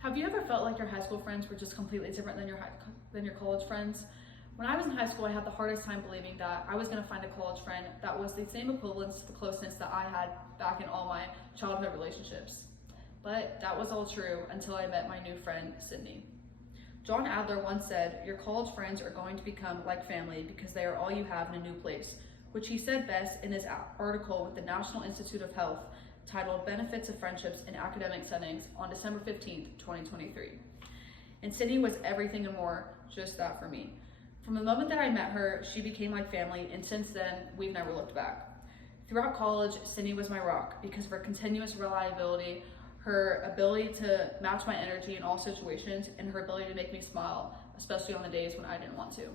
Have you ever felt like your high school friends were just completely different than your college friends? When I was in high school, I had the hardest time believing that I was going to find a college friend that was the same equivalence to the closeness that I had back in all my childhood relationships. But that was all true until I met my new friend, Sydney. John Adler once said, "Your college friends are going to become like family because they are all you have in a new place," which he said best in his article with the National Institute of Health titled "Benefits of Friendships in Academic Settings" on December 15th, 2023. And Sydney was everything and more, just that for me. From the moment that I met her, she became like family, and since then, we've never looked back. Throughout college, Sydney was my rock because of her continuous reliability, her ability to match my energy in all situations, and her ability to make me smile, especially on the days when I didn't want to.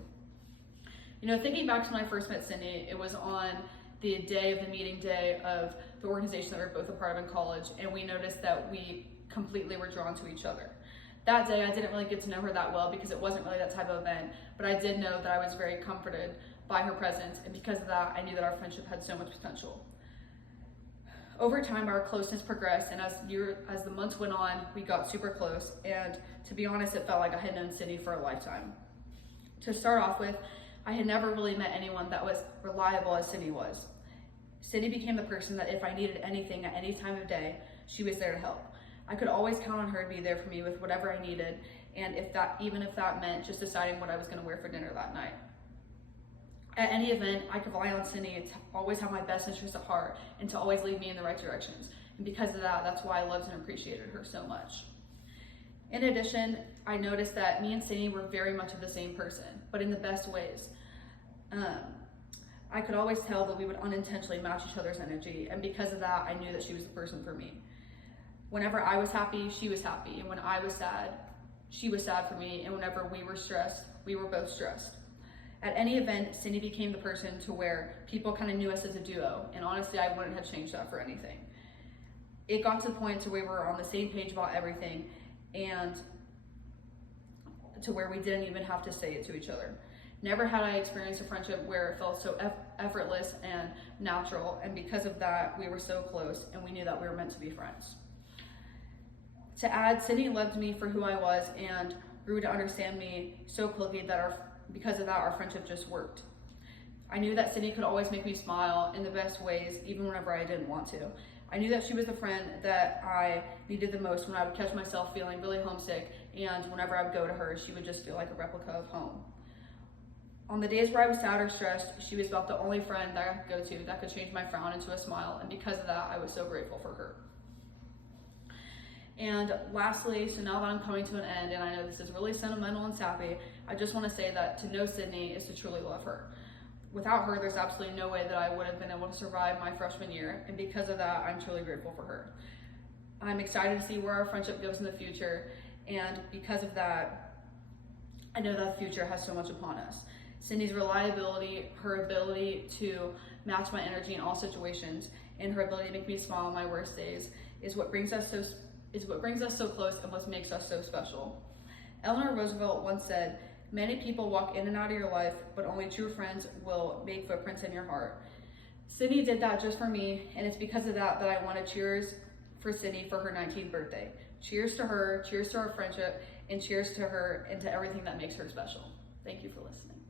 You know, thinking back to when I first met Sydney, it was on the day of the meeting day of the organization that we were both a part of in college, and we noticed that we completely were drawn to each other. That day, I didn't really get to know her that well because it wasn't really that type of event, but I did know that I was very comforted by her presence, and because of that, I knew that our friendship had so much potential. Over time, our closeness progressed, and as the months went on, we got super close, and to be honest, it felt like I had known Sydney for a lifetime. To start off with, I had never really met anyone that was reliable as Sydney was. Sydney became the person that if I needed anything at any time of day, she was there to help. I could always count on her to be there for me with whatever I needed, and even if that meant just deciding what I was going to wear for dinner that night. At any event, I could rely on Sydney to always have my best interests at heart and to always lead me in the right directions. And because of that, that's why I loved and appreciated her so much. In addition, I noticed that me and Sydney were very much of the same person, but in the best ways. I could always tell that we would unintentionally match each other's energy, and because of that, I knew that she was the person for me. Whenever I was happy, she was happy, and when I was sad, she was sad for me, and whenever we were stressed, we were both stressed. At any event, Sydney became the person to where people kind of knew us as a duo, and honestly, I wouldn't have changed that for anything. It got to the point to where we were on the same page about everything, and to where we didn't even have to say it to each other. Never had I experienced a friendship where it felt so effortless and natural, and because of that, we were so close, and we knew that we were meant to be friends. To add, Sydney loved me for who I was and grew to understand me so quickly that because of that, our friendship just worked. I knew that Sydney could always make me smile in the best ways, even whenever I didn't want to. I knew that she was the friend that I needed the most when I would catch myself feeling really homesick, and whenever I would go to her, she would just feel like a replica of home. On the days where I was sad or stressed, she was about the only friend that I could go to that could change my frown into a smile, and because of that, I was so grateful for her. And lastly, so now that I'm coming to an end, and I know this is really sentimental and sappy, I just want to say that to know Sydney is to truly love her. Without her, there's absolutely no way that I would have been able to survive my freshman year, and because of that, I'm truly grateful for her. I'm excited to see where our friendship goes in the future, and because of that, I know that the future has so much upon us. Sydney's reliability, her ability to match my energy in all situations, and her ability to make me smile on my worst days is what brings us so close and what makes us so special. Eleanor Roosevelt once said, "Many people walk in and out of your life, but only true friends will make footprints in your heart." Sydney did that just for me, and it's because of that that I want to cheers for Sydney for her 19th birthday. Cheers to her, cheers to our friendship, and cheers to her and to everything that makes her special. Thank you for listening.